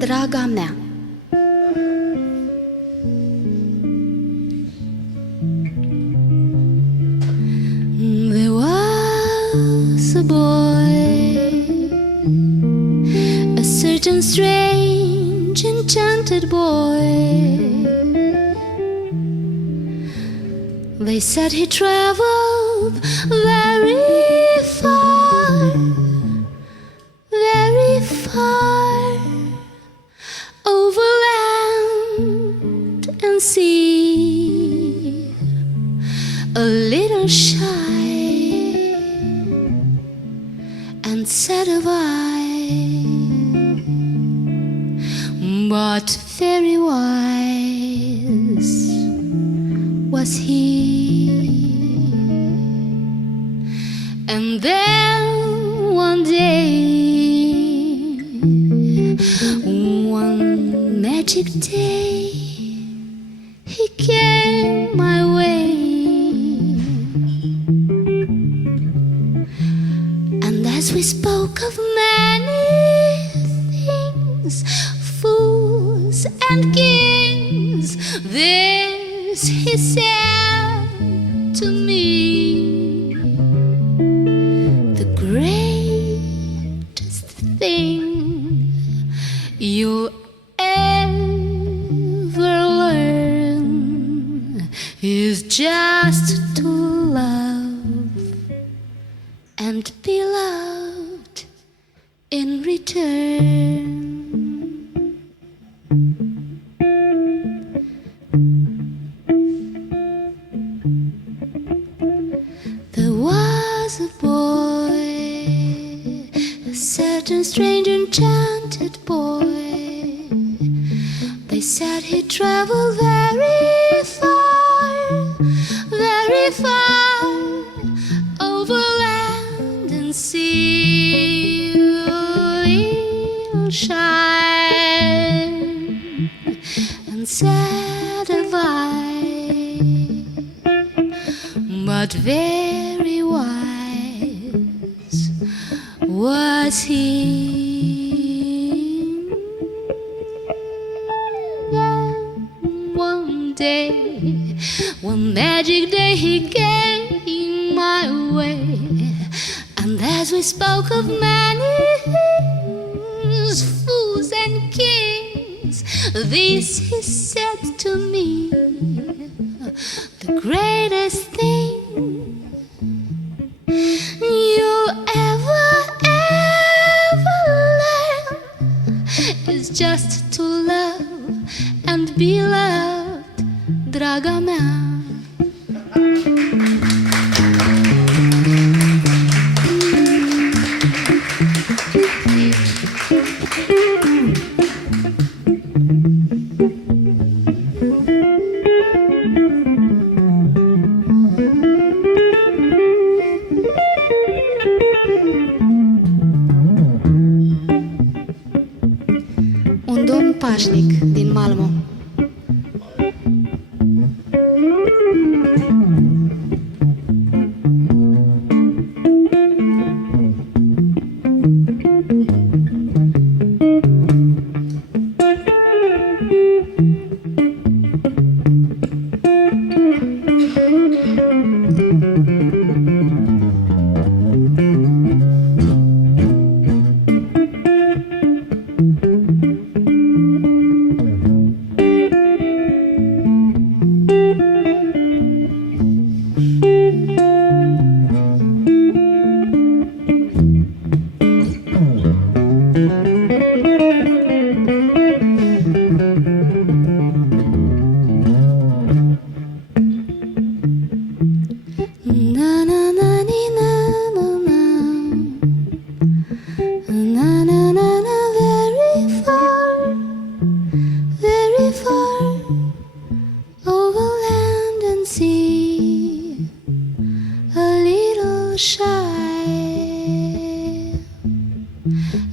Draga mea. There was a boy, a certain strange, enchanted boy. They said he traveled very far, very far, over land and sea, a little shy and sad of eye, but very wise was he. And then one day, one magic day, he came my way. And as we spoke of many things, fools and kings, this he said to me: the greatest thing you'll ever learn is just to love and be loved in return. There was a boy, a certain strange enchanted boy. They said he traveled very far, very far, over land and sea, a little shy and sad of eye, but very wise was he. One day, one magic day, he came my way. And as we spoke of many things, fools and kings, this he said to me: the greatest thing you'll ever learn is just to love and be loved, draga mea. Un domn pașnic din Malmö.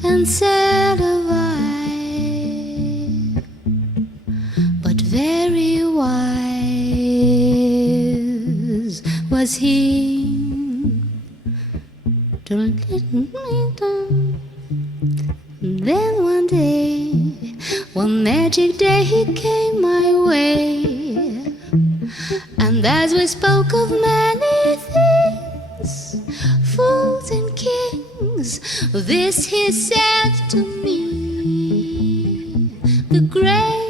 And sad of eye, but very wise was he. Then one day, one magic day, he came my way, and as we spoke of many things, fools and kings, this he said to me: the great